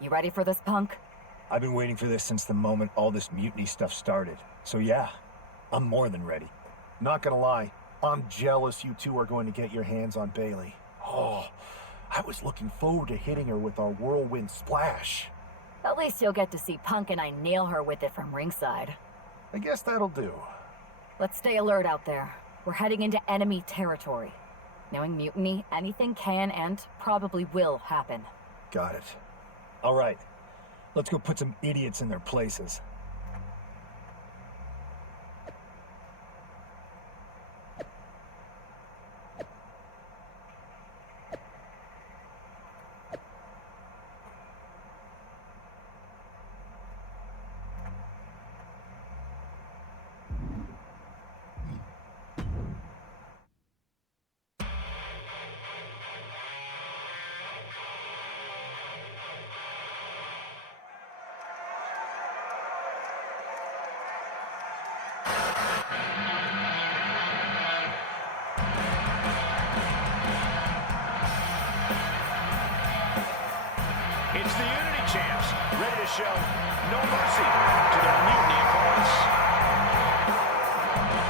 You ready for this, Punk? I've been waiting for this since the moment all this mutiny stuff started. So yeah, I'm more than ready. Not gonna lie, I'm jealous you two are going to get your hands on Bailey. Oh, I was looking forward to hitting her with our whirlwind splash. At least you'll get to see Punk and I nail her with it from ringside. I guess that'll do. Let's stay alert out there. We're heading into enemy territory. Knowing mutiny, anything can and probably will happen. Got it. All right, let's go put some idiots in their places. It's the Unity Champs, ready to show no mercy to their mutiny opponents.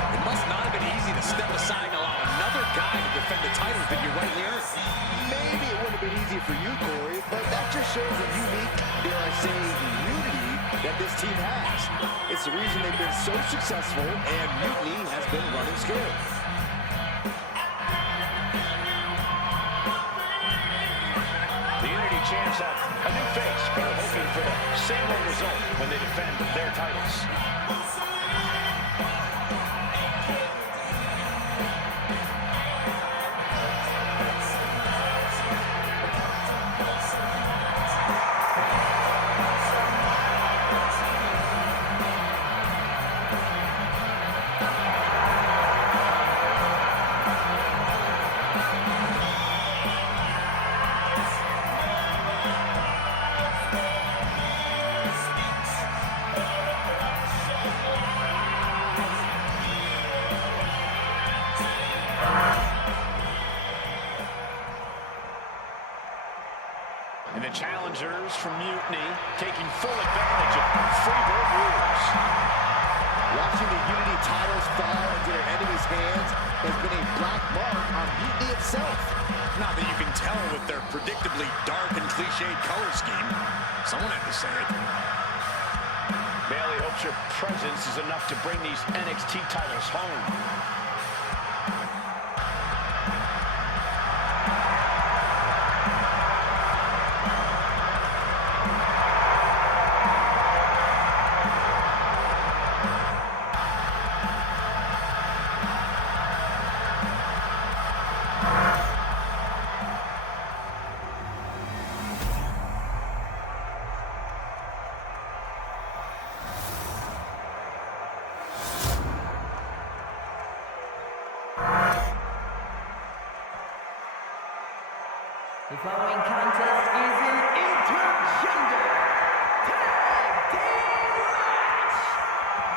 It must not have been easy to step aside and allow another guy to defend the titles that you rightly earned. Maybe it wouldn't have been easy for you, Corey, but that just shows the unique, dare I say, unity that this team has. It's the reason they've been so successful, and mutiny has been running scared. The Unity Champs have a new face, but are hoping for the same old result when they defend their titles. And the challengers from Mutiny taking full advantage of Freebird rules. Watching the Unity titles fall into their enemies' hands has been a black mark on Mutiny itself. Not that you can tell with their predictably dark and cliched color scheme. Someone had to say it. Bailey hopes your presence is enough to bring these NXT titles home. The following contest is an intergender tag team match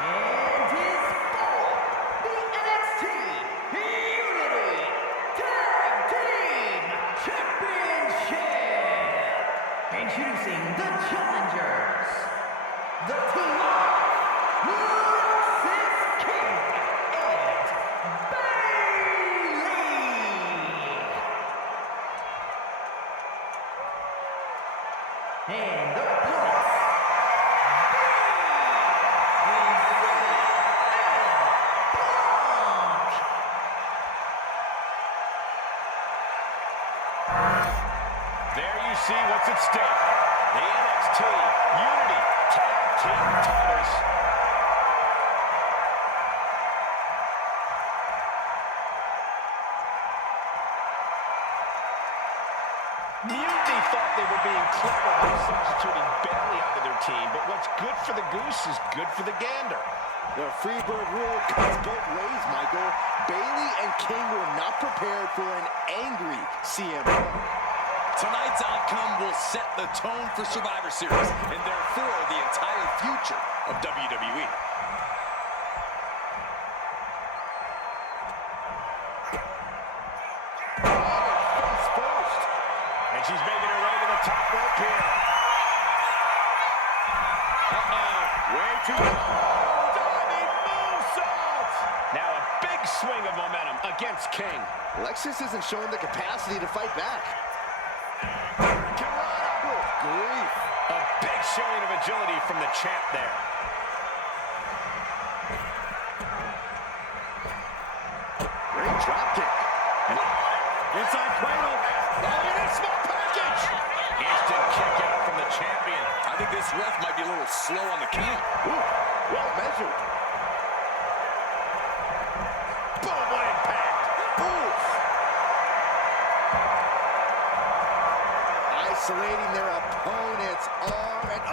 and is for the NXT Unity Tag Team Championship. Introducing the challengers, the team of King and Bailey. And the opponents, There you see what's at stake. The NXT Unity Tag Team titles. Mutiny thought they were being clever by substituting Bailey onto their team, but what's good for the goose is good for the gander. The Freebird rule cuts both ways, Michael. Bailey and King were not prepared for an angry CM Punk. Tonight's outcome will set the tone for Survivor Series and therefore the entire future of WWE. And she's making her way to the top rope here. swing of momentum against King. Lexus isn't showing the capacity to fight back. Good grief. A big showing of agility from the champ there. Great drop kick. Inside cradle. Oh, and a small package. Instant kick out from the champion. I think this ref might be a little slow on the count. Ooh, well measured. Boom, what impact. Oof. Isolating their opponent's arm and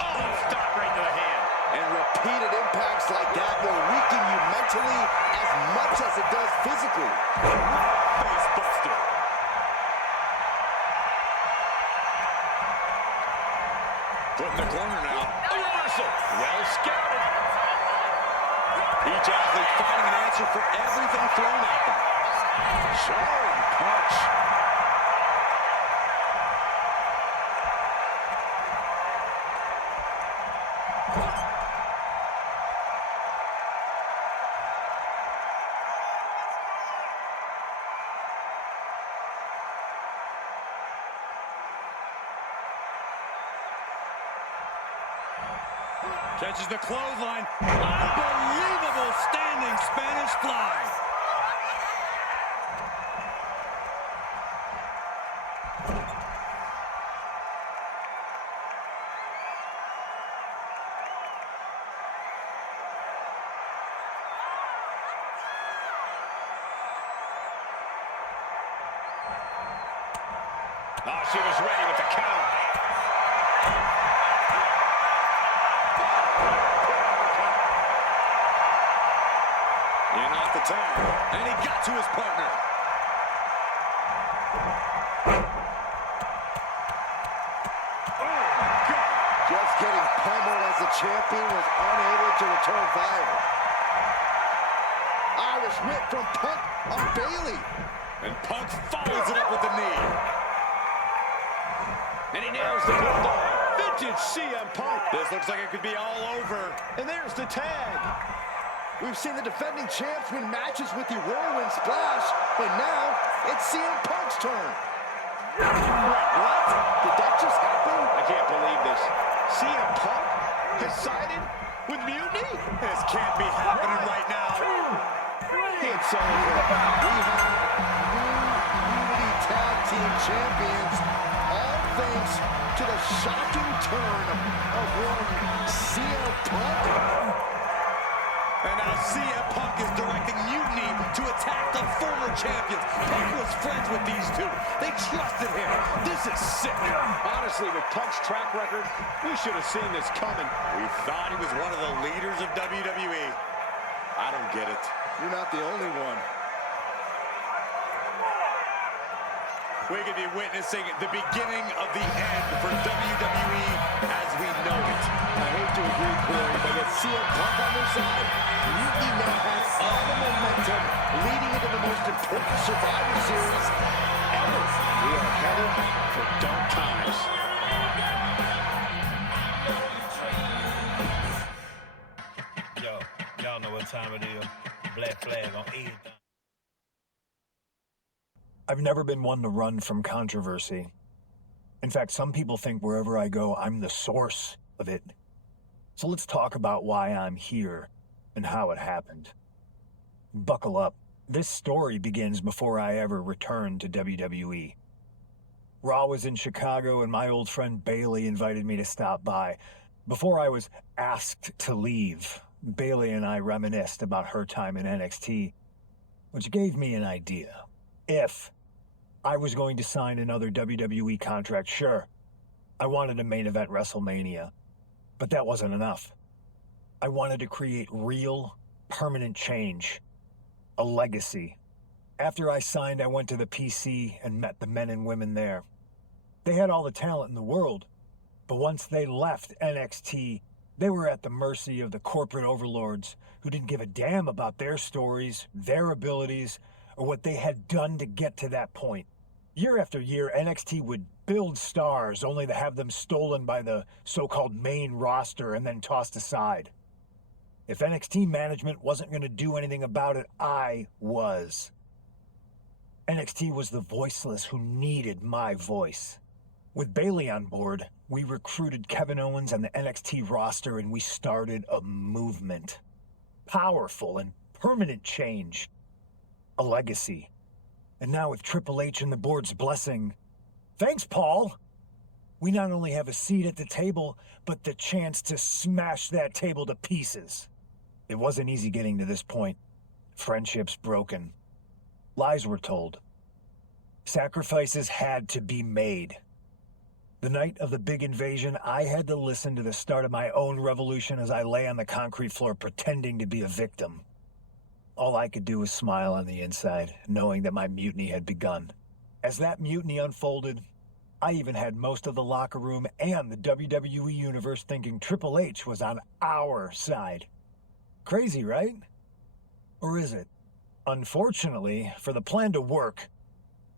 Oh, stop right to the hand. And repeated impacts like that will weaken you mentally as much as it does physically. Face buster. Put in the corner now. A reversal. Well scouted. Each athlete finding an answer for everything thrown at them. Jarring punch. Catches the clothesline. Unbelievable standing Spanish fly. Oh, she was ready with the counter. In off the tag, and he got to his partner. Oh, my God. Just getting pummeled as the champion was unable to return fire. Irish whip from Punk on Bailey. And Punk follows it up with the knee. And he nails the bulldog. Vintage CM Punk. This looks like it could be all over. And there's the tag. We've seen the defending champs win matches with the whirlwind splash, and now it's CM Punk's turn. What? Did that just happen? I can't believe this. CM Punk has sided with Mutiny? This can't be happening right now. It's over. We have new Unity Tag Team Champions, all thanks to the shocking turn of one CM Punk. And now CM Punk is directing Mutiny to attack the former champions. Punk was friends with these two. They trusted him. This is sick. Honestly, with Punk's track record, we should have seen this coming. We thought he was one of the leaders of WWE. I don't get it. You're not the only one. We could be witnessing the beginning of the end for WWE as we know it. I hate to agree, Corey, but with CM Punk on their side, Mutiny now has all the momentum leading into the most important Survivor Series ever. We are headed for dark times. Yo, y'all know what time it is. Black flag on everything. I've never been one to run from controversy. In fact, some people think wherever I go, I'm the source of it. So let's talk about why I'm here and how it happened. Buckle up. This story begins before I ever returned to WWE. Raw was in Chicago and my old friend Bailey invited me to stop by. Before I was asked to leave, Bailey and I reminisced about her time in NXT, which gave me an idea. If I was going to sign another WWE contract, sure, I wanted to main event WrestleMania, but that wasn't enough. I wanted to create real, permanent change, a legacy. After I signed, I went to the PC and met the men and women there. They had all the talent in the world, but once they left NXT, they were at the mercy of the corporate overlords who didn't give a damn about their stories, their abilities, or what they had done to get to that point. Year after year, NXT would build stars only to have them stolen by the so-called main roster and then tossed aside. If NXT management wasn't going to do anything about it, I was. NXT was the voiceless who needed my voice. With Bayley on board, we recruited Kevin Owens and the NXT roster, and we started a movement. Powerful and permanent change. A legacy. And now with Triple H and the board's blessing, thanks, Paul! We not only have a seat at the table, but the chance to smash that table to pieces. It wasn't easy getting to this point. Friendships broken. Lies were told. Sacrifices had to be made. The night of the big invasion, I had to listen to the start of my own revolution as I lay on the concrete floor pretending to be a victim. All I could do was smile on the inside, knowing that my mutiny had begun. As that mutiny unfolded, I even had most of the locker room and the WWE Universe thinking Triple H was on our side. Crazy, right? Or is it? Unfortunately, for the plan to work,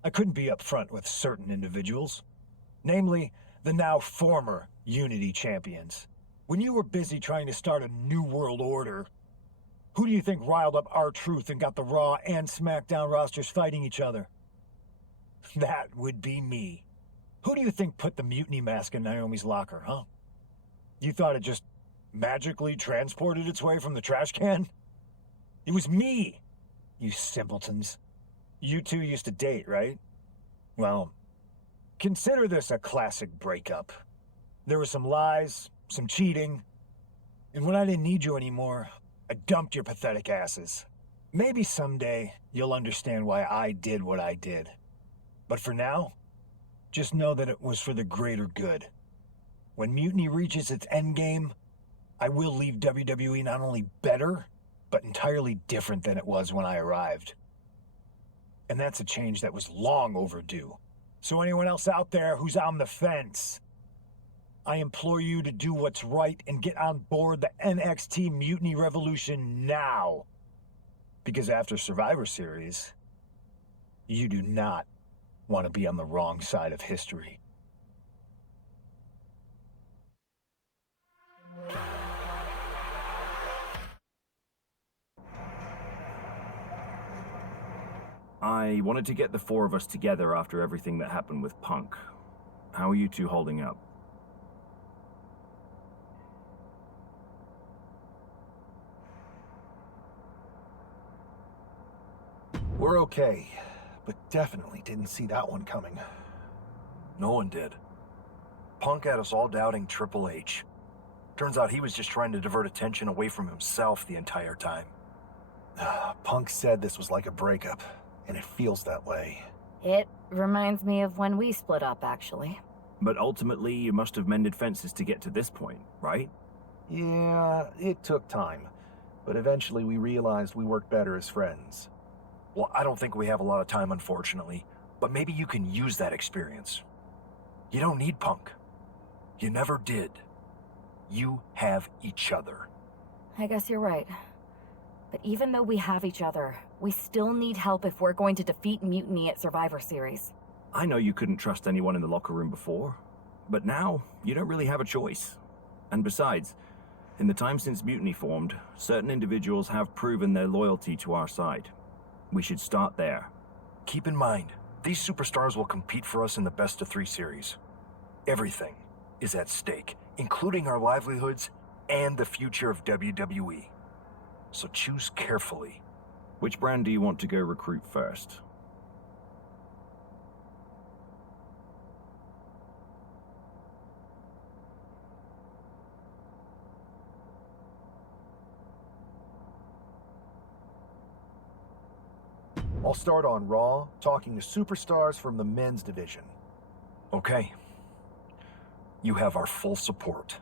I couldn't be upfront with certain individuals. Namely, the now former Unity champions. When you were busy trying to start a new world order, who do you think riled up R-Truth and got the Raw and SmackDown rosters fighting each other? That would be me. Who do you think put the mutiny mask in Naomi's locker, huh? You thought it just magically transported its way from the trash can? It was me, you simpletons. You two used to date, right? Well, consider this a classic breakup. There were some lies, some cheating, and when I didn't need you anymore, I dumped your pathetic asses. Maybe someday you'll understand why I did what I did. But for now, just know that it was for the greater good. When Mutiny reaches its endgame, I will leave WWE not only better, but entirely different than it was when I arrived. And that's a change that was long overdue. So anyone else out there who's on the fence, I implore you to do what's right and get on board the NXT Mutiny Revolution now. Because after Survivor Series, you do not want to be on the wrong side of history. I wanted to get the four of us together after everything that happened with Punk. How are you two holding up? We're okay, but definitely didn't see that one coming. No one did. Punk had us all doubting Triple H. Turns out he was just trying to divert attention away from himself the entire time. Punk said this was like a breakup, and it feels that way. It reminds me of when we split up, actually. But ultimately, you must have mended fences to get to this point, right? Yeah, it took time, but eventually we realized we worked better as friends. Well, I don't think we have a lot of time, unfortunately, but maybe you can use that experience. You don't need Punk. You never did. You have each other. I guess you're right. But even though we have each other, we still need help if we're going to defeat Mutiny at Survivor Series. I know you couldn't trust anyone in the locker room before, but now you don't really have a choice. And besides, in the time since Mutiny formed, certain individuals have proven their loyalty to our side. We should start there. Keep in mind, these superstars will compete for us in the best-of-3 series. Everything is at stake, including our livelihoods and the future of WWE. So choose carefully. Which brand do you want to go recruit first? I'll start on Raw, talking to superstars from the men's division. Okay. You have our full support.